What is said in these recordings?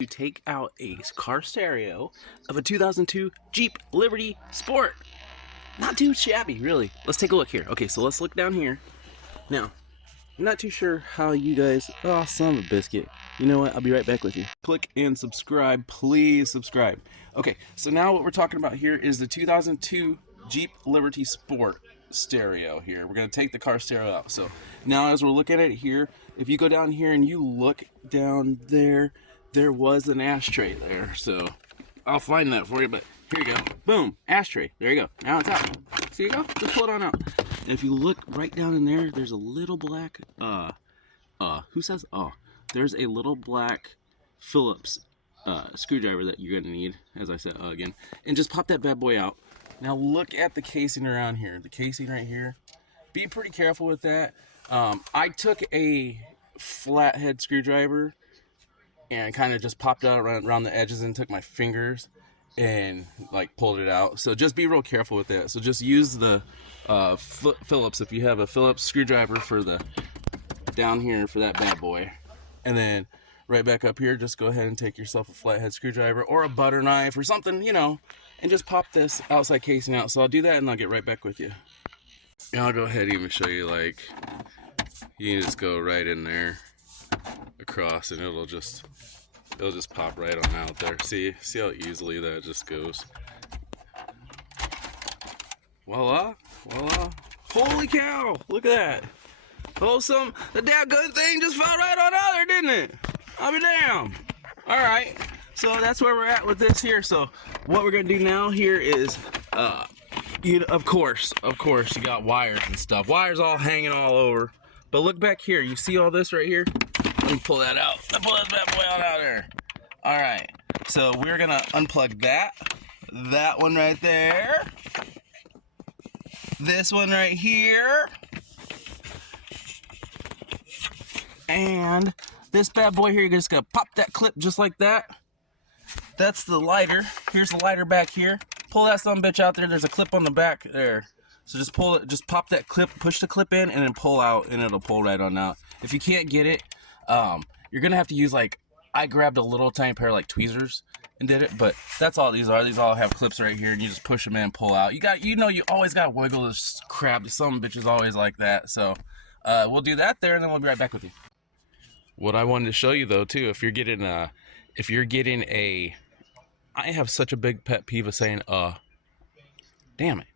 to take out a car stereo of a 2002 Jeep Liberty Sport. Not too shabby, really. Let's take a look here. Okay, so let's look down here. Now, I'm not too sure how you guys... Oh, son of a biscuit. You know what? I'll be right back with you. Click and subscribe. Please subscribe. Okay, so now what we're talking about here is the 2002 Jeep Liberty Sport stereo here. We're going to take the car stereo out. So now as we're looking at it here, if you go down here and you look down there, there was an ashtray there. So I'll find that for you, but here you go. Boom, ashtray. There you go. Now it's out. So you go. Just pull it on out. And if you look right down in there, there's a little black, who says, there's a little black Phillips screwdriver that you're going to need, as I said, again. And just pop that bad boy out. Now look at the casing around here. The casing right here. Be pretty careful with that. I took a flathead screwdriver and kind of just popped out around the edges and took my fingers and like pulled it out. So just be real careful with that. So just use the Phillips, if you have a Phillips screwdriver for the down here for that bad boy. And then right back up here, just go ahead and take yourself a flathead screwdriver or a butter knife or something, you know, and just pop this outside casing out. So I'll do that and I'll get right back with you. And I'll go ahead and even show you, like, you can just go right in there across and it'll just pop right on out there. See how easily that just goes. Voila, voila. Holy cow, look at that. Oh, the damn good thing just fell right on out there, didn't it? I'll be damned. All right, so that's where we're at with this here. So what we're gonna do now here is, of course, you got wires and stuff. Wires all hanging all over. But look back here. You see all this right here? Let me pull that out. Let me pull this bad boy out there. All right, so we're gonna unplug that one right there, this one right here, and this bad boy here. You're just gonna pop that clip just like that. That's the lighter. Here's the lighter back here. Pull that son bitch out there. There's a clip on the back there. So just pull it, just pop that clip, push the clip in, and then pull out, and it'll pull right on out. If you can't get it, you're gonna have to use, like, I grabbed a little tiny pair of like tweezers and did it, but that's all these are. These all have clips right here, and you just push them in and pull out. You always gotta wiggle this crap. Some bitches always like that. So we'll do that there, and then we'll be right back with you. What I wanted to show you though too, if you're getting a, I have such a big pet peeve of saying damn it.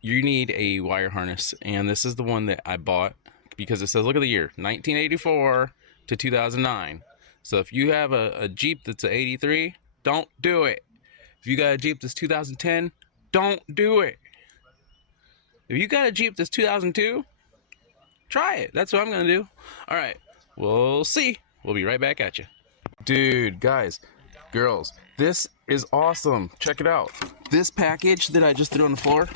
You need a wire harness, and this is the one that I bought because it says, look at the year, 1984 to 2009. So if you have a Jeep that's an 83, don't do it. If you got a Jeep that's 2010, don't do it. If you got a Jeep that's 2002, try it. That's what I'm gonna do. All right, we'll see. We'll be right back at you. Dude, guys, girls, this is awesome. Check it out. This package that I just threw on the floor,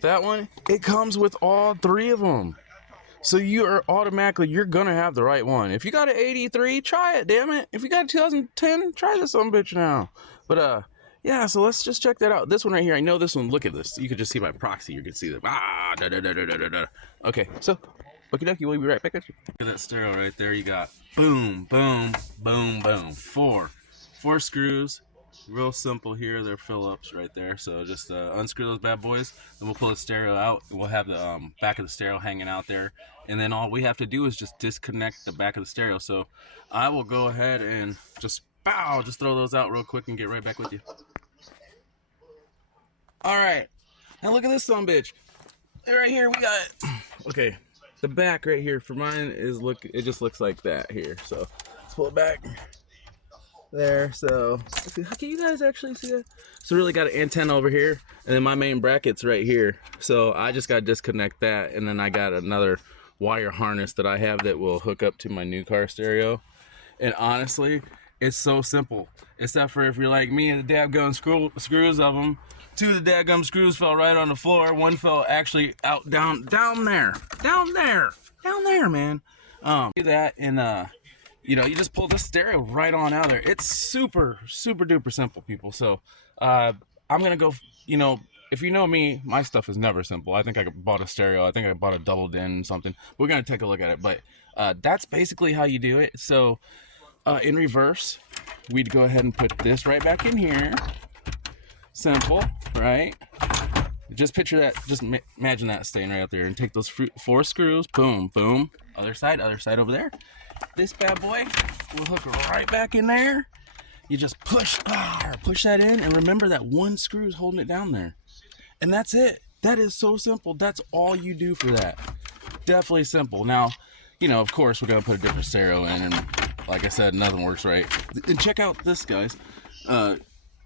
that one, it comes with all three of them. So you're gonna have the right one. If you got an 83, try it, damn it. If you got a 2010, try this son bitch now. But yeah, so let's just check that out. This one right here, I know this one, look at this. You could just see by proxy, you could see that. Okay, so okie dokie, we'll be right back at you. Look at that stereo right there. You got boom, boom, boom, boom. Four screws. Real simple here. They're Phillips right there. So just unscrew those bad boys, then we'll pull the stereo out. We'll have the back of the stereo hanging out there, and then all we have to do is just disconnect the back of the stereo. So I will go ahead and just throw those out real quick and get right back with you. All right, now look at this son bitch. Right here we got okay, the back right here for mine is it just looks like that here. So let's pull it back there. So let's see, how can you guys actually see that? So really got an antenna over here, and then my main bracket's right here. So I just got to disconnect that, and then I got another wire harness that I have that will hook up to my new car stereo. And honestly, it's so simple, except for if you're like me and the dadgum screws of them. Two of the dadgum screws fell right on the floor. One fell actually out down there, man. Do that, and you know, you just pull the stereo right on out there. It's super duper simple, people. So I'm gonna go, you know, if you know me, my stuff is never simple. I think I bought a stereo. I think I bought a double din something. We're gonna take a look at it, but that's basically how you do it. So in reverse, we'd go ahead and put this right back in here. Simple, right? Just picture that, just imagine that staying right up there, and take those 4 screws, boom, boom, other side over there. This bad boy will hook right back in there. You just push that in, and remember that 1 screw is holding it down there. And that's it. That is so simple. That's all you do for that. Definitely simple. Now, you know, of course, we're going to put a different stereo in, and like I said, nothing works right. And check out this, guys.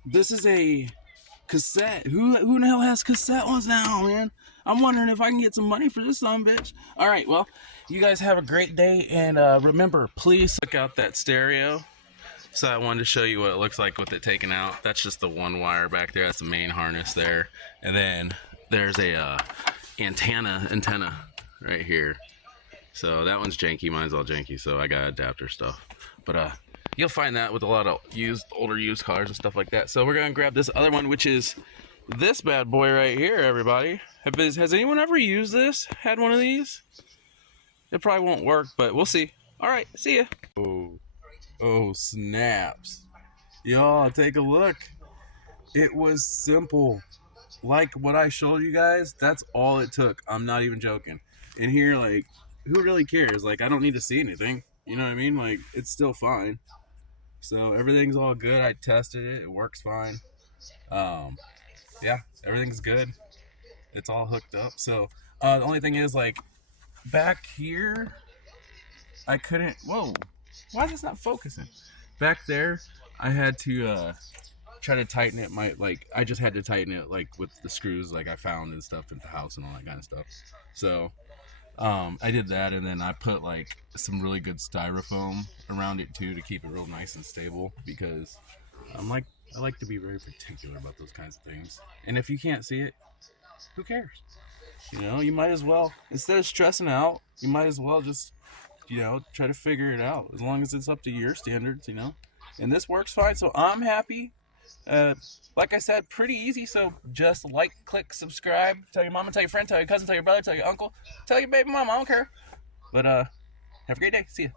This is a cassette. Who in the hell has cassette ones now, man? I'm wondering if I can get some money for this son bitch. All right, well, you guys have a great day, and remember, please check out that stereo. So I wanted to show you what it looks like with it taken out. That's just the 1 wire back there. That's the main harness there, and then there's a antenna right here. So that one's janky. Mine's all janky, so I got adapter stuff. But you'll find that with a lot of older used cars and stuff like that. So we're gonna grab this other one, which is this bad boy right here, everybody. Has anyone ever used this? Had one of these? It probably won't work, but we'll see. All right, see ya. Oh, snaps. Y'all, take a look. It was simple. Like what I showed you guys, that's all it took. I'm not even joking. And here, like, who really cares? Like, I don't need to see anything. You know what I mean? Like, it's still fine. So everything's all good. I tested it. It works fine. Yeah, everything's good. It's all hooked up. So the only thing is, like, back here, I couldn't. Whoa, why is this not focusing? Back there, I had to try to tighten it. I just had to tighten it, like, with the screws like I found and stuff at the house and all that kind of stuff. So I did that, and then I put like some really good styrofoam around it too to keep it real nice and stable, because I like to be very particular about those kinds of things. And if you can't see it, who cares? You know, you might as well, instead of stressing out, you might as well just, you know, try to figure it out, as long as it's up to your standards, you know. And this works fine, so I'm happy. Like I said, pretty easy. So just like, click, subscribe, tell your mama, tell your friend, tell your cousin, tell your brother, tell your uncle, tell your baby mama. I don't care. But have a great day. See ya.